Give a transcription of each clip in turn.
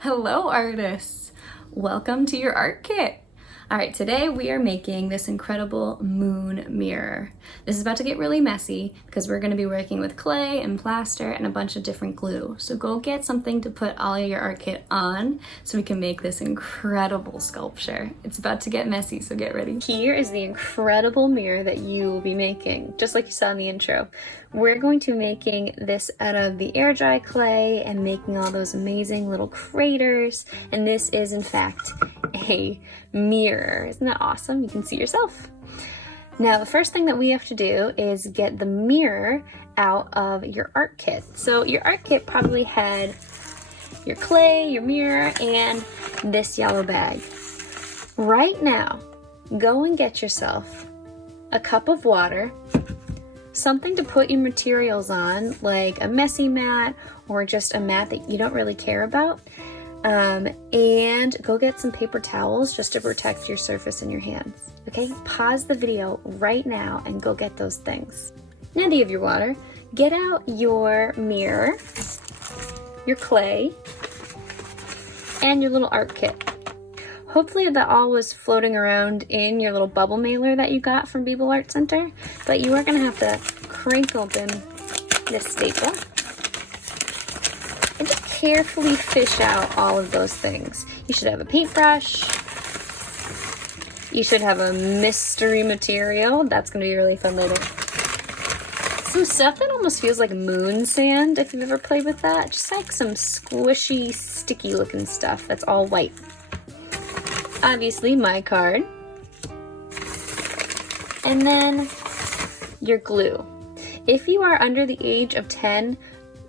Hello artists! Welcome to your art kit! Alright, today we are making this incredible moon mirror. This is about to get really messy because we're going to be working with clay and plaster and a bunch of different glue. So go get something to put all your art kit on so we can make this incredible sculpture. It's about to get messy, so get ready. Here is the incredible mirror that you will be making, just like you saw in the intro. We're going to be making this out of the air dry clay and making all those amazing little craters. And this is in fact a mirror. Isn't that awesome? You can see yourself. Now, the first thing that we have to do is get the mirror out of your art kit. So your art kit probably had your clay, your mirror, and this yellow bag. Right now, go and get yourself a cup of water, something to put your materials on, like a messy mat or just a mat that you don't really care about. And go get some paper towels just to protect your surface in your hands. Okay, pause the video right now and go get those things. Now that you have your water, get out your mirror, your clay, and your little art kit. Hopefully that all was floating around in your little bubble mailer that you got from Beebleart.center, but you are gonna have to crank open this staple and just carefully fish out all of those things. You should have a paintbrush. You should have a mystery material. That's gonna be really fun later. Some stuff that almost feels like moon sand, if you've ever played with that. Just like some squishy, sticky looking stuff that's all white. Obviously, my card. And then your glue. If you are under the age of 10,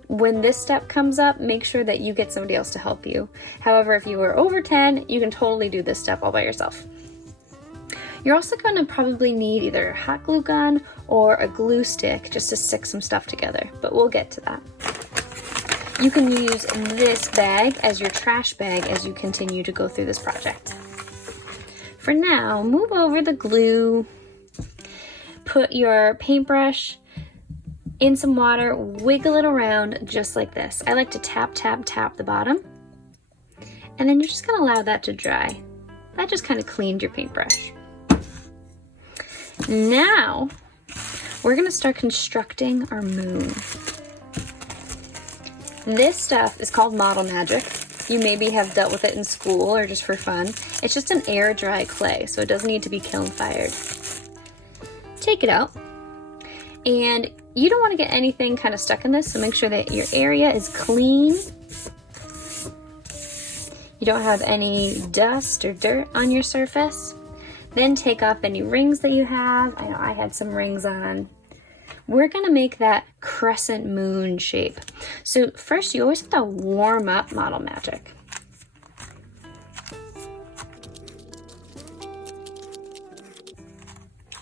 when this step comes up, make sure that you get somebody else to help you. However, if you are over 10, you can totally do this step all by yourself. You're also going to probably need either a hot glue gun or a glue stick just to stick some stuff together, but we'll get to that. You can use this bag as your trash bag as you continue to go through this project. For now, move over the glue, put your paintbrush in some water, wiggle it around just like this. I like to tap, tap, tap the bottom, and then you're just gonna allow that to dry. That just kind of cleaned your paintbrush. Now, we're gonna start constructing our moon. This stuff is called model magic. You maybe have dealt with it in school or just for fun. It's just an air dry clay, so it doesn't need to be kiln fired. Take it out. And you don't want to get anything kind of stuck in this, so make sure that your area is clean. You don't have any dust or dirt on your surface. Then take off any rings that you have. I know I had some rings on. We're gonna make that crescent moon shape. So first, you always have to warm up model magic.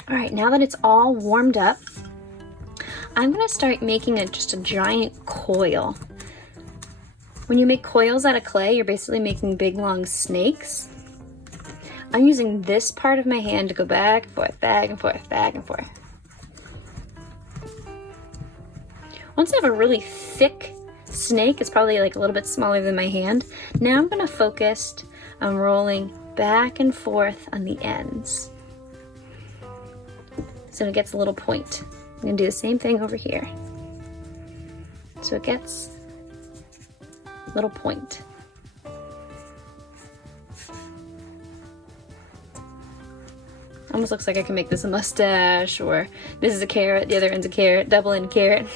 All right, now that it's all warmed up, I'm gonna start making just a giant coil. When you make coils out of clay, you're basically making big long snakes. I'm using this part of my hand to go back and forth, back and forth, back and forth. Once I have a really thick snake, it's probably like a little bit smaller than my hand. Now I'm gonna focus on rolling back and forth on the ends, so it gets a little point. I'm gonna do the same thing over here. So it gets a little point. Almost looks like I can make this a mustache, or this is a carrot, the other end's a carrot, double end carrot.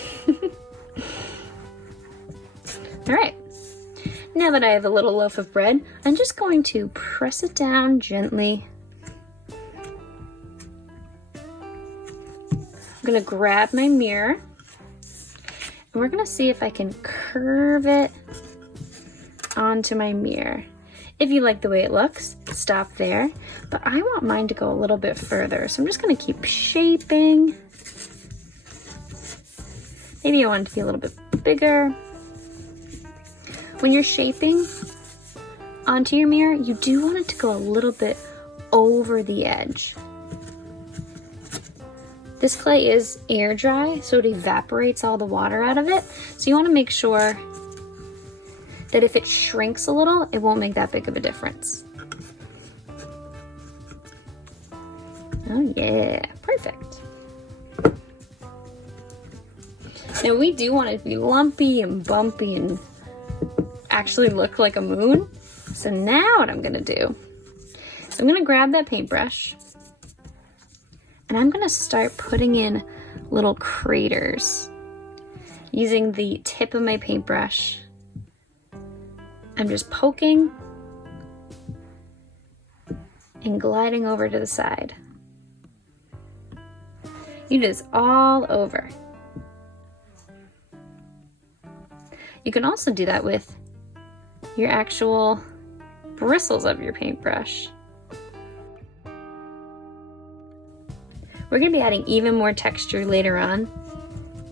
All right, now that I have a little loaf of bread, I'm just going to press it down gently. I'm gonna grab my mirror, and we're gonna see if I can curve it onto my mirror. If you like the way it looks, stop there, but I want mine to go a little bit further, so I'm just gonna keep shaping. Maybe I want it to be a little bit bigger. When you're shaping onto your mirror, you do want it to go a little bit over the edge. This clay is air dry, so it evaporates all the water out of it. So you want to make sure that if it shrinks a little, it won't make that big of a difference. Oh yeah, perfect. Now we do want it to be lumpy and bumpy and actually look like a moon. So now what I'm gonna do, so I'm gonna grab that paintbrush and I'm gonna start putting in little craters using the tip of my paintbrush. I'm just poking and gliding over to the side. You do this all over. You can also do that with your actual bristles of your paintbrush. We're gonna be adding even more texture later on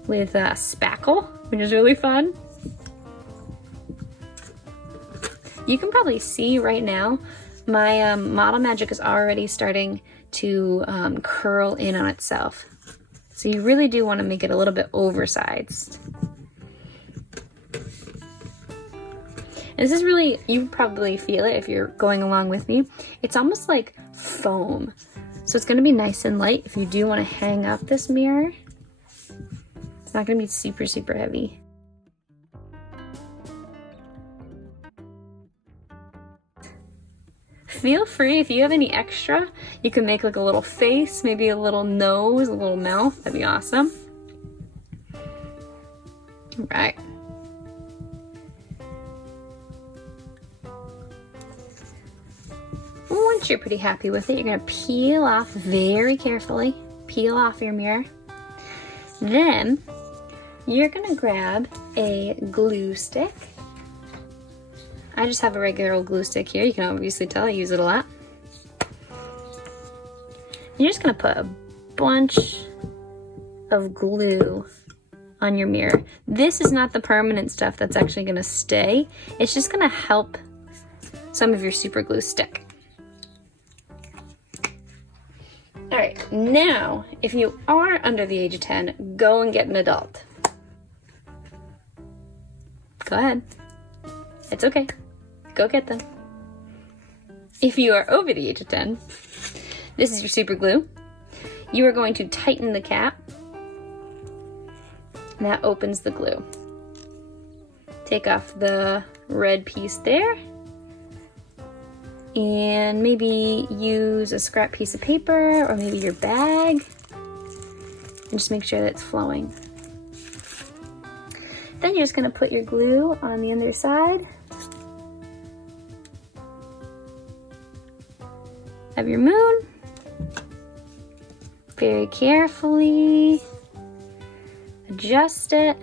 with spackle, which is really fun. You can probably see right now, my Model Magic is already starting to curl in on itself. So you really do want to make it a little bit oversized. And this is really, you probably feel it if you're going along with me. It's almost like foam. So it's gonna be nice and light if you do want to hang up this mirror. It's not gonna be super, super heavy. Feel free, if you have any extra, you can make like a little face, maybe a little nose, a little mouth. That'd be awesome. All right. Once you're pretty happy with it, you're gonna peel off very carefully. Peel off your mirror. Then you're gonna grab a glue stick. I just have a regular old glue stick here. You can obviously tell I use it a lot. You're just gonna put a bunch of glue on your mirror. This is not the permanent stuff that's actually gonna stay. It's just gonna help some of your super glue stick. All right, now, if you are under the age of 10, go and get an adult. Go ahead. It's okay. Go get them. If you are over the age of 10, this is your super glue. You are going to tighten the cap, and that opens the glue. Take off the red piece there, and maybe use a scrap piece of paper or maybe your bag, and just make sure that it's flowing. Then you're just gonna put your glue on the other side. Have your moon. Very carefully adjust it.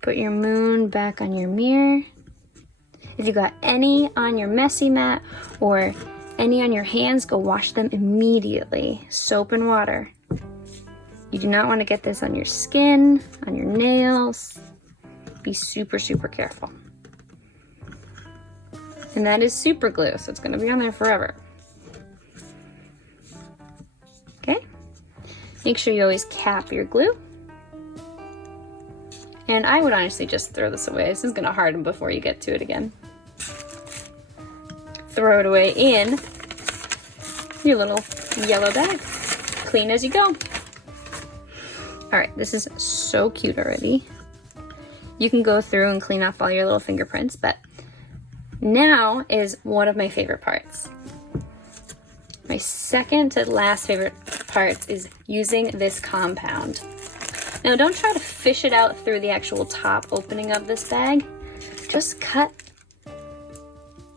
Put your moon back on your mirror. If you got any on your messy mat or any on your hands, go wash them immediately. Soap and water. You do not want to get this on your skin, on your nails. Be super, super careful. And that is super glue, so it's going to be on there forever. Okay? Make sure you always cap your glue. And I would honestly just throw this away. This is going to harden before you get to it again. Throw it away in your little yellow bag. Clean as you go. All right, this is so cute already. You can go through and clean off all your little fingerprints, but now is one of my favorite parts. My second to last favorite part is using this compound. Now don't try to fish it out through the actual top opening of this bag. Just cut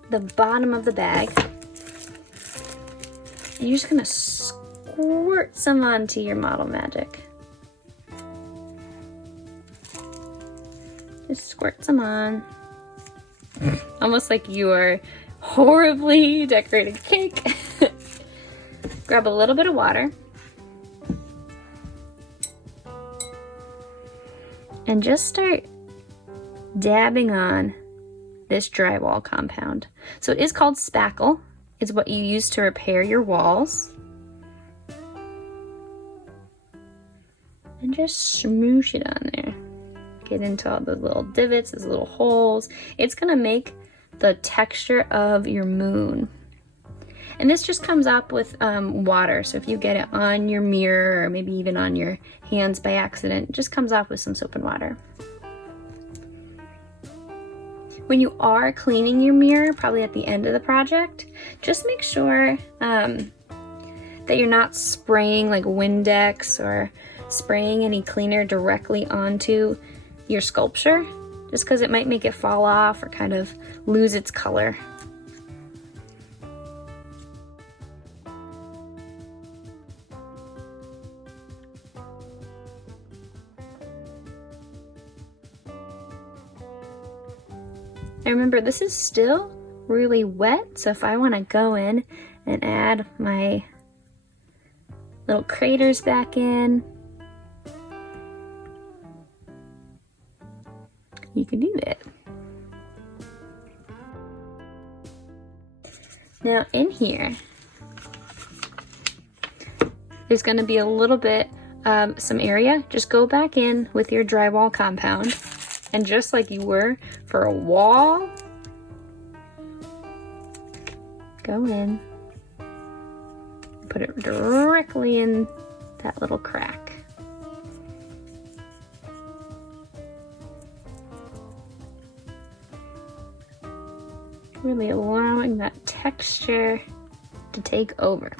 the bottom of the bag. And you're just gonna squirt some onto your Model Magic. Just squirt some on. Almost like you are horribly decorating cake. Grab a little bit of water. And just start dabbing on this drywall compound. So it is called spackle. It's what you use to repair your walls. And just smoosh it on there. get into all the little divots, those little holes. It's gonna make the texture of your moon. And this just comes up with water. So if you get it on your mirror or maybe even on your hands by accident, it just comes off with some soap and water. When you are cleaning your mirror, probably at the end of the project, just make sure that you're not spraying like Windex or spraying any cleaner directly onto your sculpture, just because it might make it fall off or kind of lose its color. And remember, this is still really wet, so if I want to go in and add my little craters back in, you can do that. Now in here, there's going to be a little bit, some area. Just go back in with your drywall compound, and just like you were for a wall, go in, put it directly in that little crack. Really allowing that texture to take over.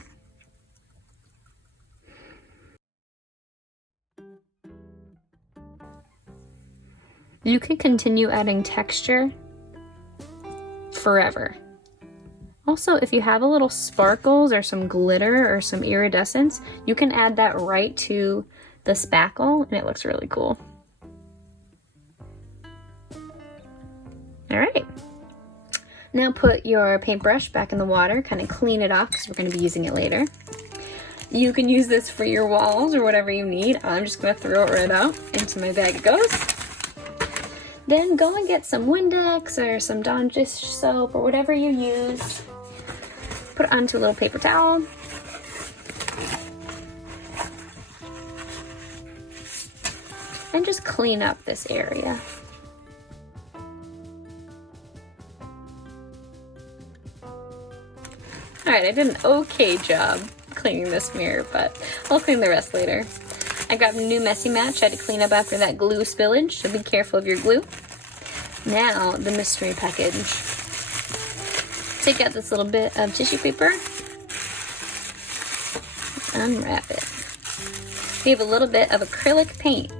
You can continue adding texture forever. Also, if you have a little sparkles or some glitter or some iridescence, you can add that right to the spackle and it looks really cool. All right. Now put your paintbrush back in the water, kind of clean it off because we're going to be using it later. You can use this for your walls or whatever you need. I'm just going to throw it right out into my bag it goes. Then go and get some Windex or some Dawn dish soap or whatever you use. Put it onto a little paper towel. And just clean up this area. Alright, I did an okay job cleaning this mirror, but I'll clean the rest later. I grabbed a new messy match. I had to clean up after that glue spillage, so be careful of your glue. Now, the mystery package. Take out this little bit of tissue paper. Unwrap it. We have a little bit of acrylic paint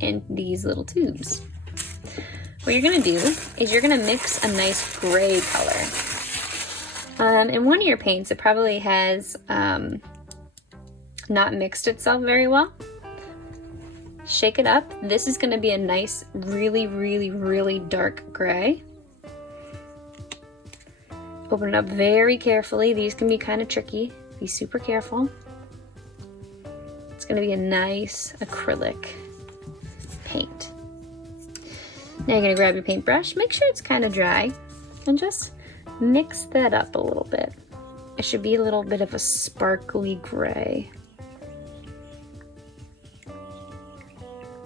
in these little tubes. What you're gonna do is you're gonna mix a nice gray color. In one of your paints, it probably has not mixed itself very well. Shake it up. This is gonna be a nice, really, really, really dark gray. Open it up very carefully. These can be kind of tricky. Be super careful. It's gonna be a nice acrylic paint. Now you're gonna grab your paintbrush. Make sure it's kind of dry and just mix that up a little bit. It should be a little bit of a sparkly gray.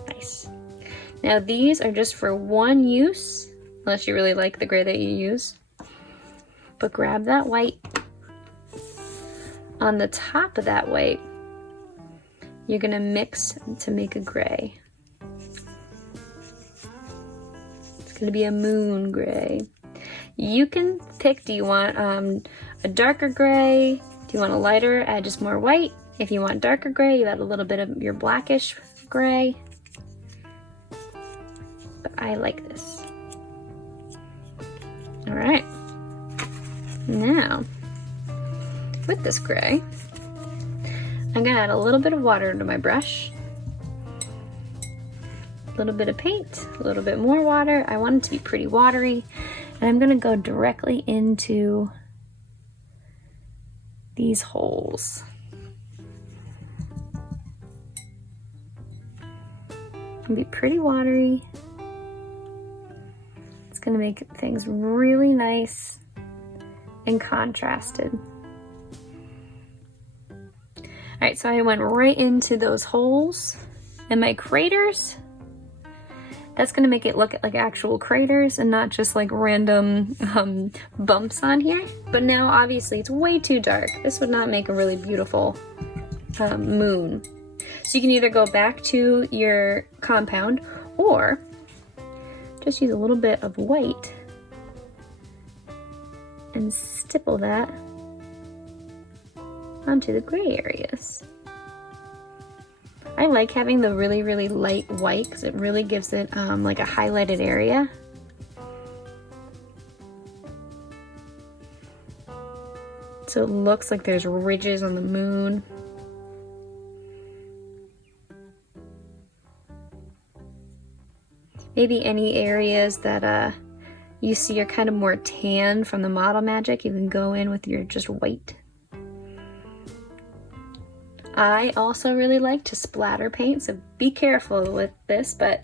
Nice. Now these are just for one use, unless you really like the gray that you use. But grab that white. On the top of that white, you're gonna mix to make a gray. It's gonna be a moon gray. You can pick, do you want a darker gray? Do you want a lighter, add just more white? If you want darker gray, you add a little bit of your blackish gray. But I like this. All right. Now, with this gray, I'm gonna add a little bit of water into my brush. A little bit of paint, a little bit more water. I want it to be pretty watery. And I'm gonna go directly into these holes. It'll be pretty watery. It's gonna make things really nice and contrasted. All right, so I went right into those holes and my craters. That's gonna make it look like actual craters and not just like random bumps on here. But now obviously it's way too dark. This would not make a really beautiful moon. So you can either go back to your compound or just use a little bit of white and stipple that onto the gray areas. I like having the really, really light white because it really gives it like a highlighted area. So it looks like there's ridges on the moon. Maybe any areas that you see are kind of more tan from the model magic, you can go in with your just white. I also really like to splatter paint, so be careful with this, but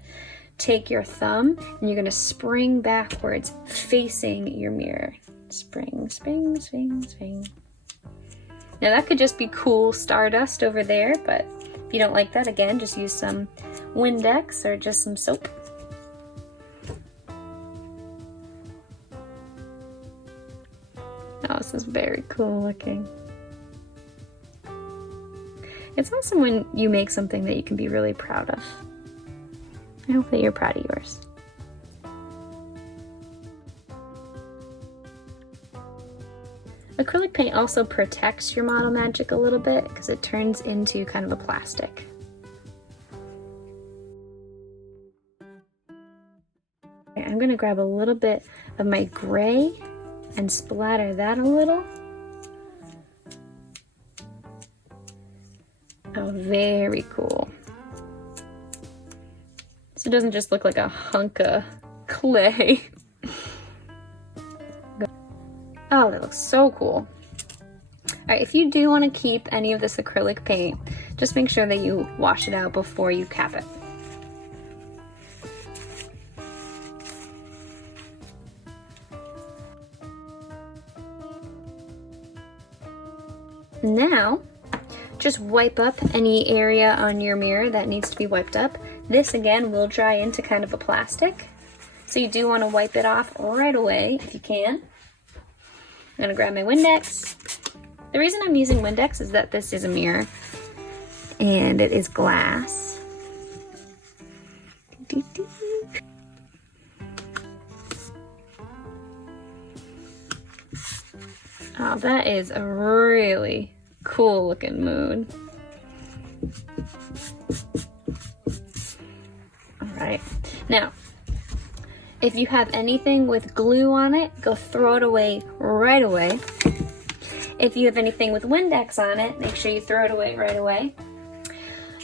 take your thumb and you're gonna spring backwards facing your mirror. Spring, spring, spring, spring. Now that could just be cool stardust over there, but if you don't like that, again, just use some Windex or just some soap. Oh, this is very cool looking. It's awesome when you make something that you can be really proud of. I hope that you're proud of yours. Acrylic paint also protects your model magic a little bit because it turns into kind of a plastic. Okay, I'm gonna grab a little bit of my gray and splatter that a little. Oh, very cool. So it doesn't just look like a hunk of clay. Oh, that looks so cool. All right, if you do want to keep any of this acrylic paint, just make sure that you wash it out before you cap it. Now, just wipe up any area on your mirror that needs to be wiped up. This again will dry into kind of a plastic, so you do want to wipe it off right away if you can. I'm gonna grab my Windex. The reason I'm using Windex is that this is a mirror and it is glass. Oh, that is a really cool looking moon. All right, now, if you have anything with glue on it, go throw it away right away. If you have anything with Windex on it, make sure you throw it away right away.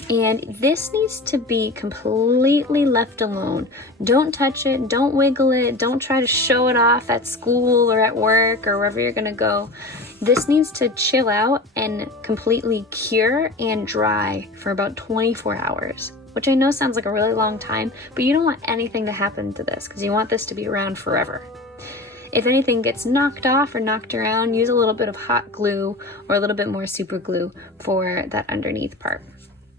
And this needs to be completely left alone. Don't touch it, don't wiggle it, don't try to show it off at school or at work or wherever you're gonna go. This needs to chill out and completely cure and dry for about 24 hours, which I know sounds like a really long time, but you don't want anything to happen to this because you want this to be around forever. If anything gets knocked off or knocked around, use a little bit of hot glue or a little bit more super glue for that underneath part.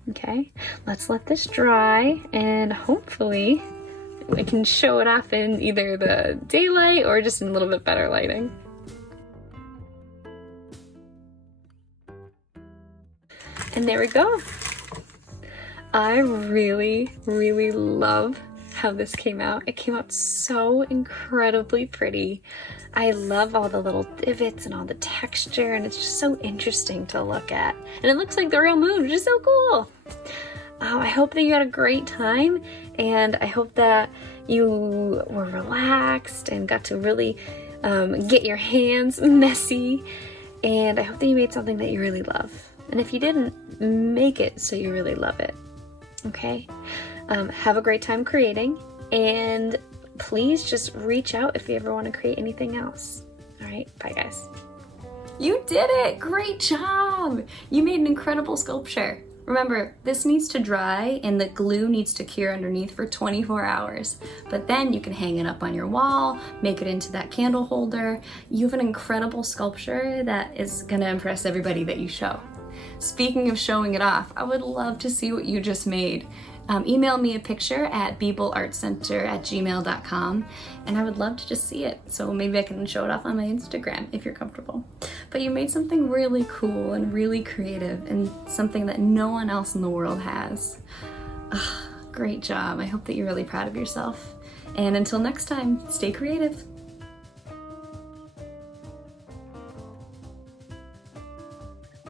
Okay, let's let this dry and hopefully I can show it off in either the daylight or just in a little bit better lighting. And there we go. I really, really love how this came out. It came out so incredibly pretty. I love all the little divots and all the texture, and it's just so interesting to look at. And it looks like the real moon, which is so cool. I hope that you had a great time, and I hope that you were relaxed and got to really get your hands messy, and I hope that you made something that you really love. And if you didn't, make it so you really love it. Okay? Have a great time creating, and please just reach out if you ever want to create anything else. All right, bye guys. You did it! Great job! You made an incredible sculpture. Remember, this needs to dry and the glue needs to cure underneath for 24 hours. But then you can hang it up on your wall, make it into that candle holder. You have an incredible sculpture that is gonna impress everybody that you show. Speaking of showing it off, I would love to see what you just made. email me a picture at Beebleart.center@gmail.com, and I would love to just see it. So maybe I can show it off on my Instagram if you're comfortable. But you made something really cool and really creative and something that no one else in the world has. Great job. I hope that you're really proud of yourself. And until next time, stay creative.